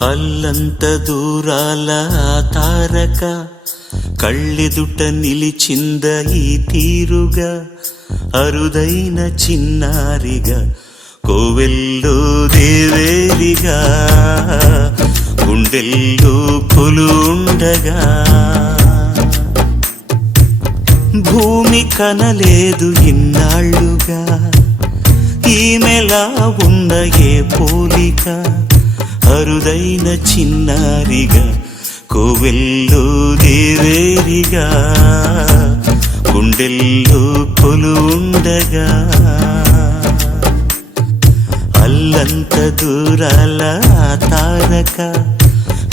అల్లంత దూరాల తారక కళ్ళెదుట నిలిచింద ఈ తీరుగా, అరుదైన చిన్నారిగా కోవెల్లో దేవేరిగా, గుండెల్లో కొలుండగా. భూమి కనలేదు ఇన్నాళ్ళుగా, ఈమెలా ఉన్న ఏ పోలిక, అరుదైన చిన్నారిగా కోవెల్లో దేవేరిగా, గుండెల్లో కొలుండగా. అల్లంత దూరాల తారక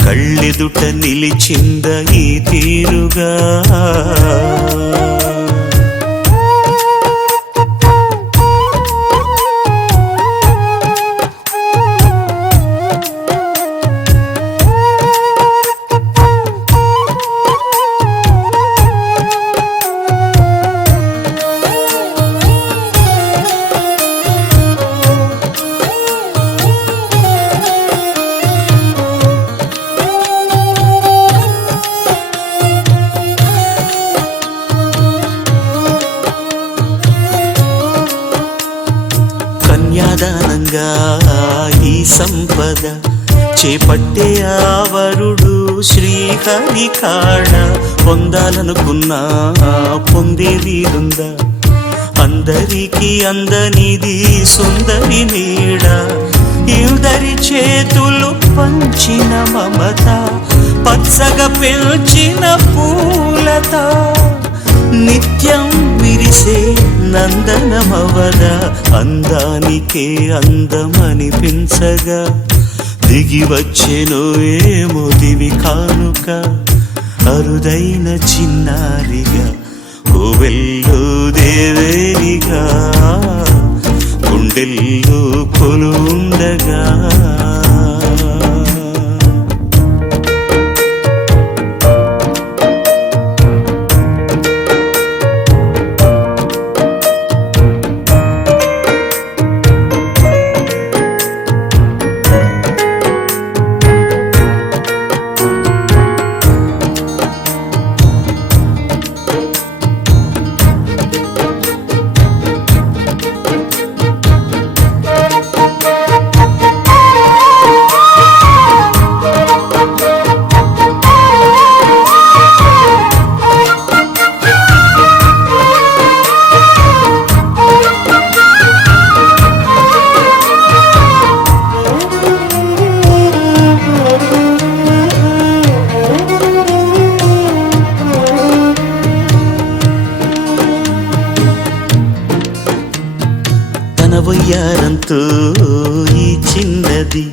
కళ్ళెదుట నిలిచింద ఈ తీరుగా. కన్యాదానంగా ఈ సంపద చేపట్టే ఆవరుడు శ్రీహరి కాడ, పొందాలనుకున్నా పొందే వీరుందా, అందరికీ అందనిది సుందరి నీడ. ఇందరి చేతులు పంచిన మమత, పచ్చగా పెంచిన పూలత, నిత్యం విరిసే నందనమవద, అందానికే అందమనిపించగా, దిగి వచ్చెనో ఏమో దివి కానుక, అరుదైన చిన్నారిగా కోవెల్లో దేవేరిగా, గుండెల్లో కొలుండగా. వయ్యారంతో ఈ చిన్నది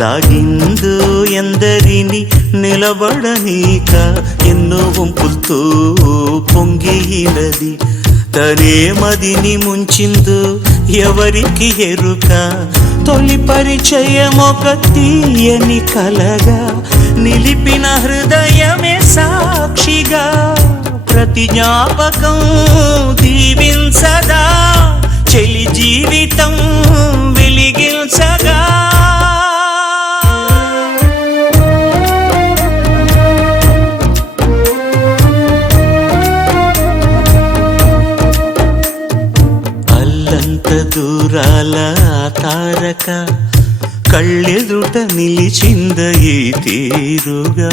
లాగిందో ఎందరిని నిలబడనీక, ఎన్నో వంపులతో పొంగినది, తనే మదిని ముంచిందో ఎవరికి ఎరుక. తొలి పరిచయమొక తీయని కలగా, నిలిపిన హృదయమే సాక్షిగా, ప్రతి జ్ఞాపకం దీవించదా, చెలి జీవితం వెలిగించగా. అల్లంత దూరాల తారక కళ్ళెదుట నిలిచింద ఈ తీరుగా.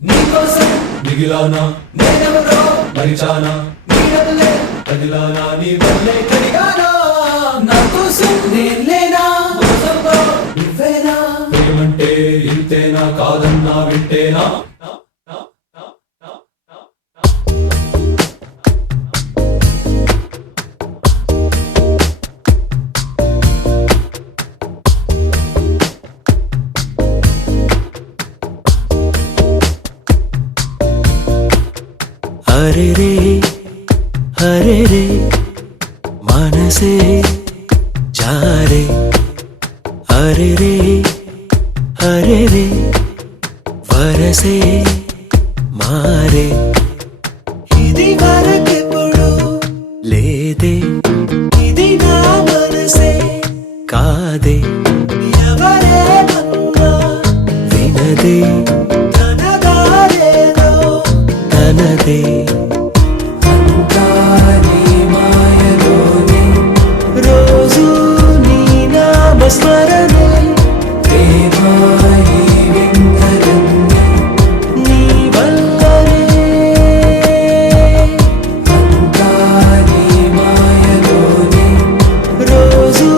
నీకోసం మిగిలానా నేనెవరో మరిచానా, నీడలే కదిలానా, నీ వల్లే కడిగానా, నా కోసం నేను లేనా, మోసంతో నువ్వేనా, ప్రేమంటే ఇంతేనా, కాదన్నా వింటేనా. అరెరే అరెరే వరసే మారే ఇది వరకెప్పుడు లేదే ఇది నా మనసే కాదే ఎవరేమన్నా వినదే తనదారేదో తనదే అంతా నీ మాయలోనే రోజు నీ నామస్మరణే ప్రేమాయి వింతలన్నీ నీ వల్లనే అంతా నీ మాయలోనే రోజు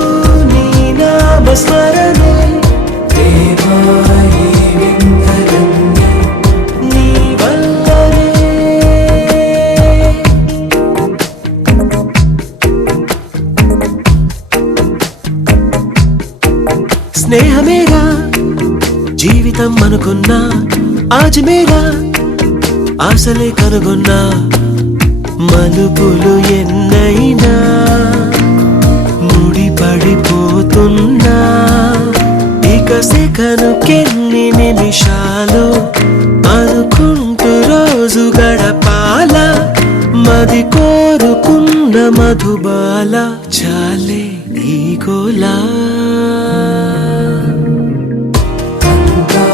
నీ నామస్మరణే ప్రేమాయి వింతలన్నీ నీ వల్లనే స్నేహమేగా జీవితం అనుకున్నా ఆజమేగా ఆశలే కనుగొన్నా మలుపులు ఎన్నైనా ముడిపడిపోతున్నా ఇక సెకనుకెన్ని నిమిషాలు అనుకుంటూ రోజు గడపాల మది కోరుకున్న మధుబాల చాలే నీ గోలా అంతా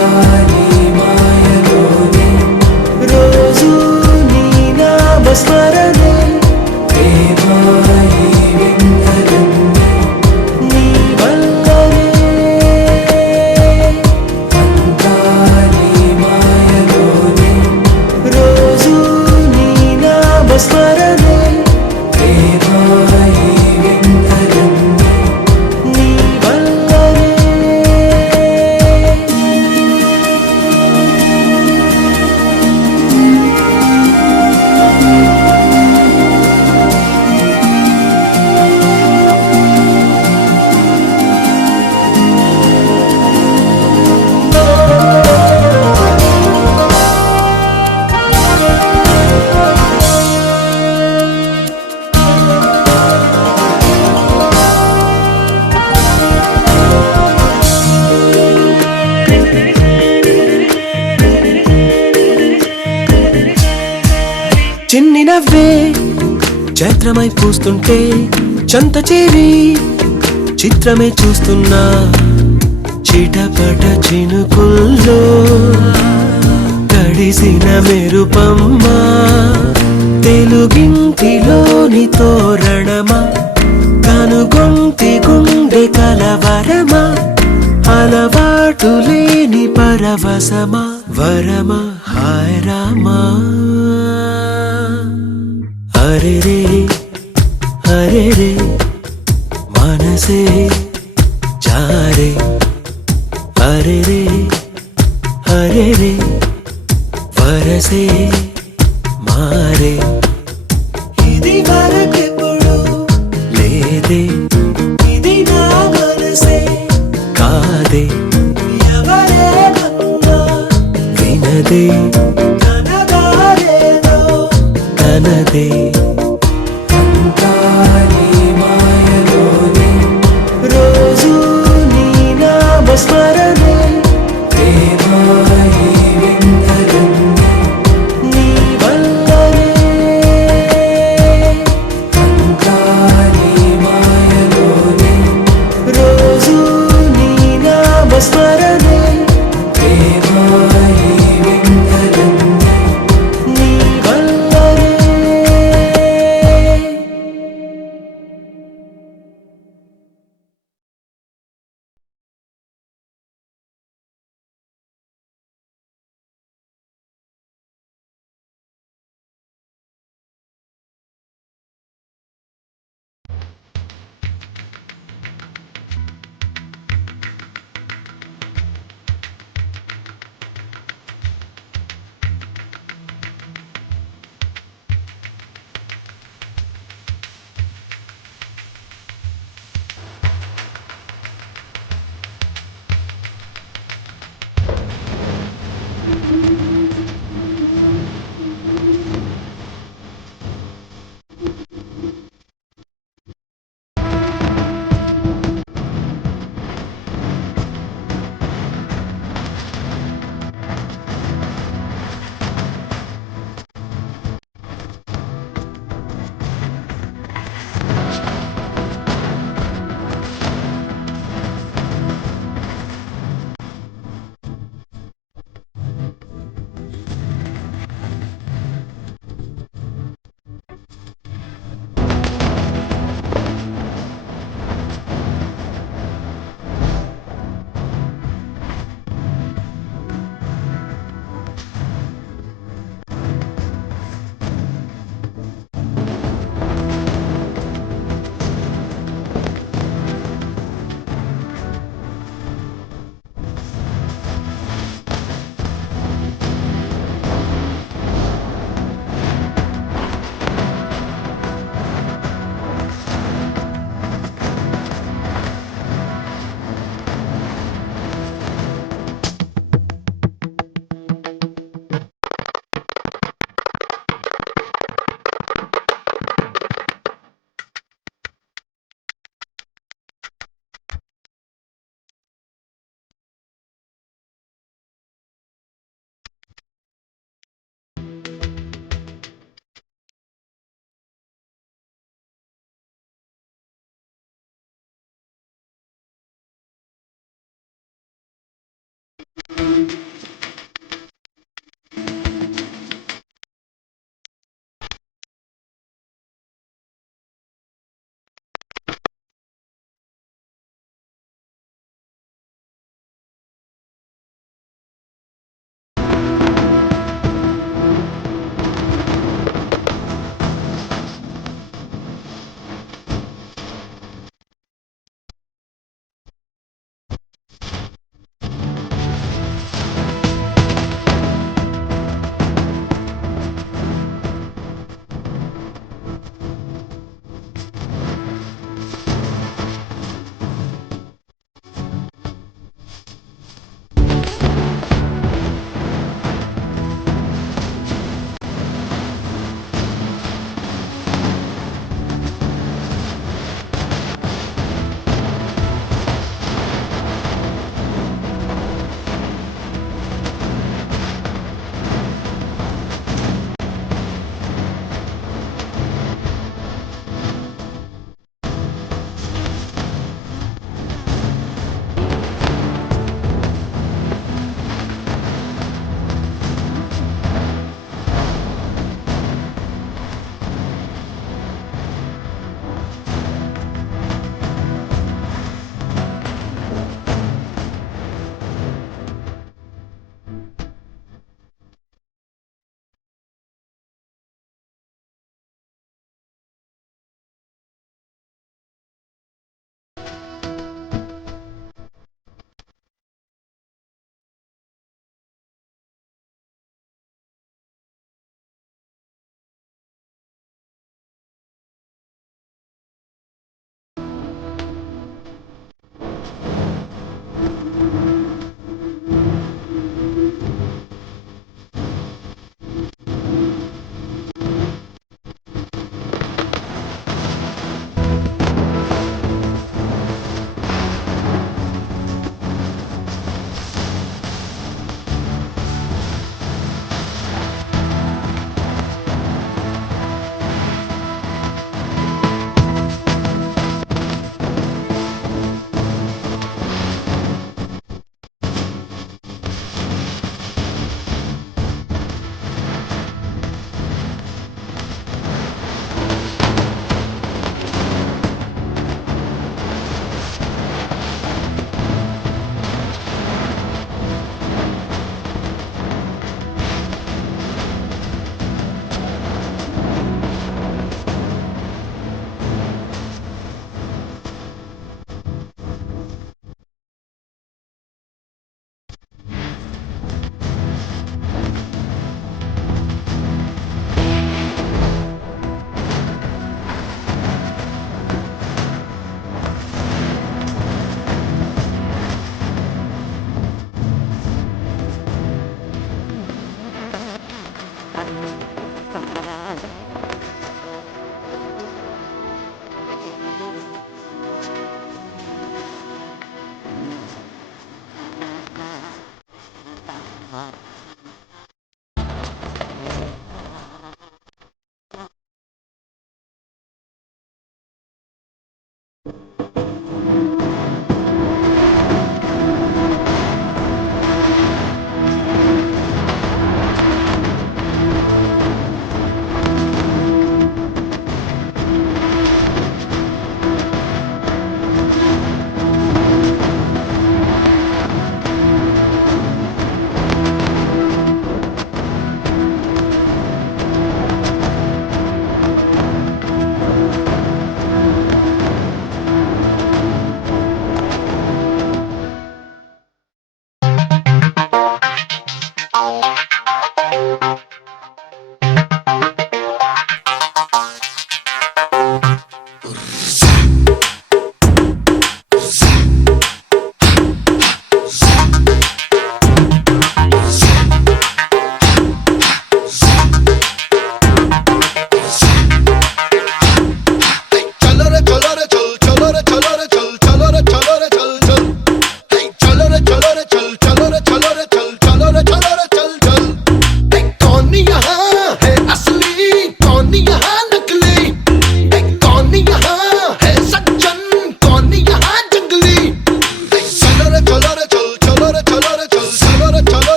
నీ మాయలోనే రోజు నీ నామస్మరణే ప్రేమాయి వింతలన్నీ నీ వల్లనే అంతా నీ మాయలోనే రోజు నీ నామస్మరణే ప్రేమాయి వింతలన్నీ నీ వల్లనే చిన్ని నవ్వే చైత్రమై పూస్తుంటే చంత చేరి చిత్రమే చూస్తున్నా చిటపట చినుకుల్లో తడిసిన మెరుపమ్మా తెలుగింటిలోని తోరణమా కనుగొంటి గుండె కలవరమా అలవాటు లేని పరవశమా వరమా హాయ్ రామా అరెరే అరెరే మనసే జారే అరెరే అరెరే వరసే మారే ఇది వరకెప్పుడు లేదే ఇది నా మనసే కాదే ఎవరేమన్నా వినదే తనదారేదో తనదే అంతా నీ మాయలోనే రోజు నీ నామస్మరణే ప్రేమాయి వింతలన్నీ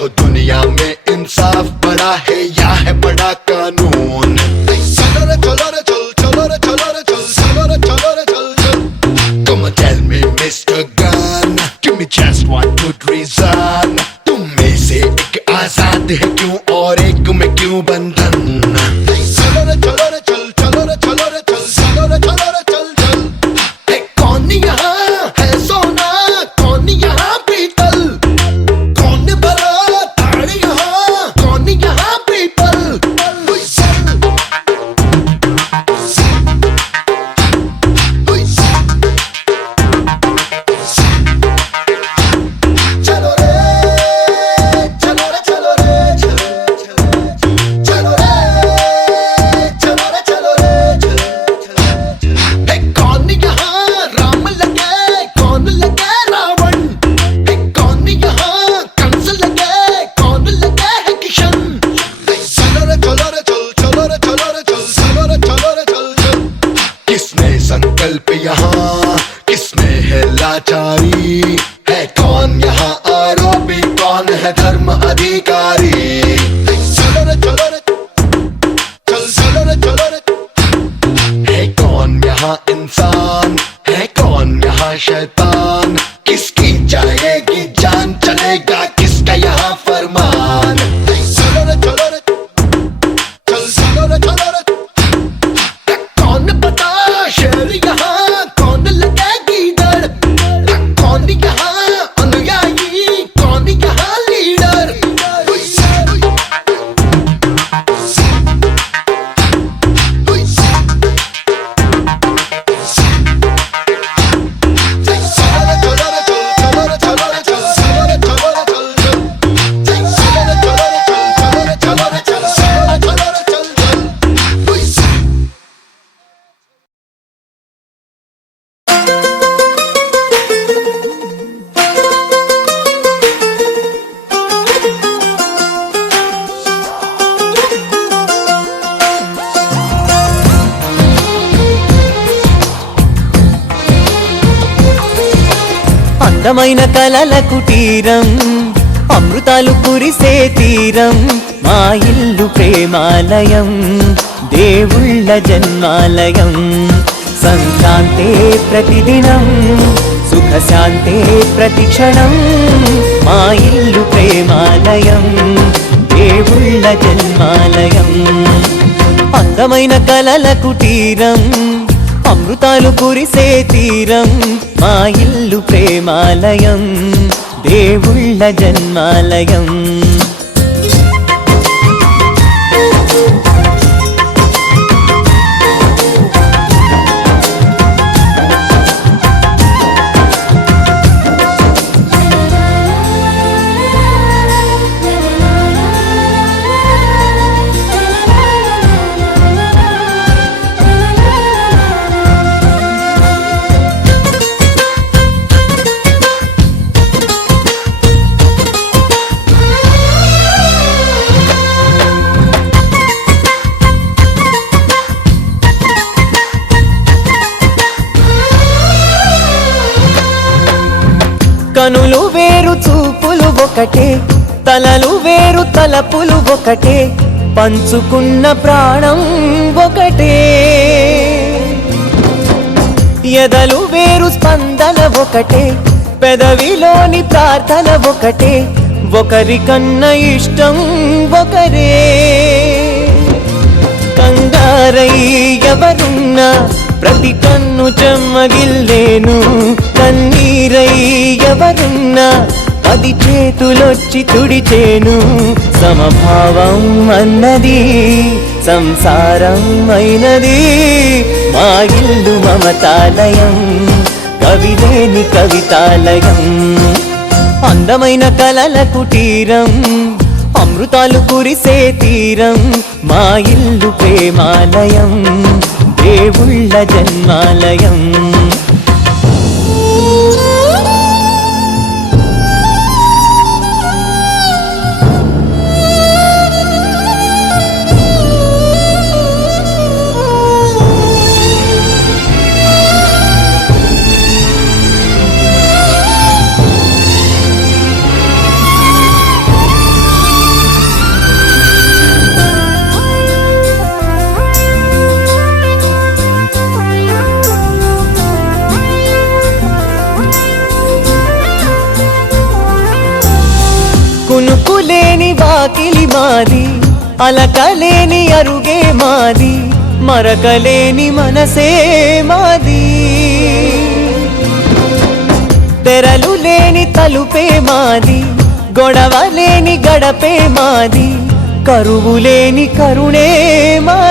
हो दुनिया में इंसाफ बड़ा है या है बड़ा कानून चलो रे चलो रे चल चलो रे चलो रे चल चलो रे चलो रे चल चल Come on tell me Mr. Gun Give me just one good reason तुम में से एक आजाद है क्यों और एक में क्यों बंधन चलो रे चलो रे चल चलो रे चलो रे चल चलो रे चलो रे चल चल है कौन यहाँ है सोना कौन यहाँ पीतल कौन भरा ताड़ यहाँ कौन यहाँ पीपल चलो रे चलो रे चलो रे चलो चलो रे चलो रे चलो रे है कौन यहाँ राम लगे कौन लगे रावण है कौन यहाँ कंस लगे कौन लगे है किशन चलो रे चलो रे चल चलो रे चलो रे चल चलो रे चलो रे चल चल किसने संकल्प यहाँ किसने है लाचारी है कौन यहाँ आरोपी कौन है धर्म अधिकारी चलो रे चलो रे चल चलो रे चलो रे है कौन यहाँ इंसान है कौन यहाँ शैतान किसकी जाएगी जान चलेगा किसका यहाँ फरमान चलो रे चलो रे चल चलो रे चलो रे कौन बता शेर यहाँ कौन लगेगी डर कौन यहाँ अनुयायी कौन यहाँ लीडर అందమైన కలల కుటీరం అమృతాలు కురిసే తీరం మా ఇల్లు ప్రేమాలయం దేవుళ్ళ జన్మాలయం సంక్రాంతే ప్రతిదినం సుఖ శాంతే ప్రతిక్షణం మా ఇల్లు ప్రేమాలయం దేవుళ్ళ జన్మాలయం అందమైన కలల కుటీరం అమృతాలు కురిసే తీరం మా ఇల్లు ప్రేమాలయం దేవుళ్ళ జన్మాలయం కనులు వేరు చూపులు ఒకటే తలలు వేరు తలపులు ఒకటే పంచుకున్న ప్రాణం ఒకటే ఎదలు వేరు స్పందన ఒకటే పెదవిలోని ప్రార్థన ఒకటే ఒకరికన్నా ఇష్టం ఒకరే కంగారై ఎవరున్నా ప్రతి కన్ను చెమ్మగిల్లేను కన్నీరై ఎవరున్నా 10 చేతులొచ్చి తుడిచేను సమభావం అన్నది సంసారం అయినది మా ఇల్లు మమతాలయం కవిలేని కవితాలయం అందమైన కలల కుటీరం అమృతాలు కురిసే తీరం మా ఇల్లు ప్రేమాలయం దేవుళ్ళ జన్మాలయం మాది అలకలేని అరుగే మాది మరకలేని మనసే మాది తెరలు లేని తలుపే మాది గొడవ లేని గడపే మాది కరువు లేని కరుణే మాది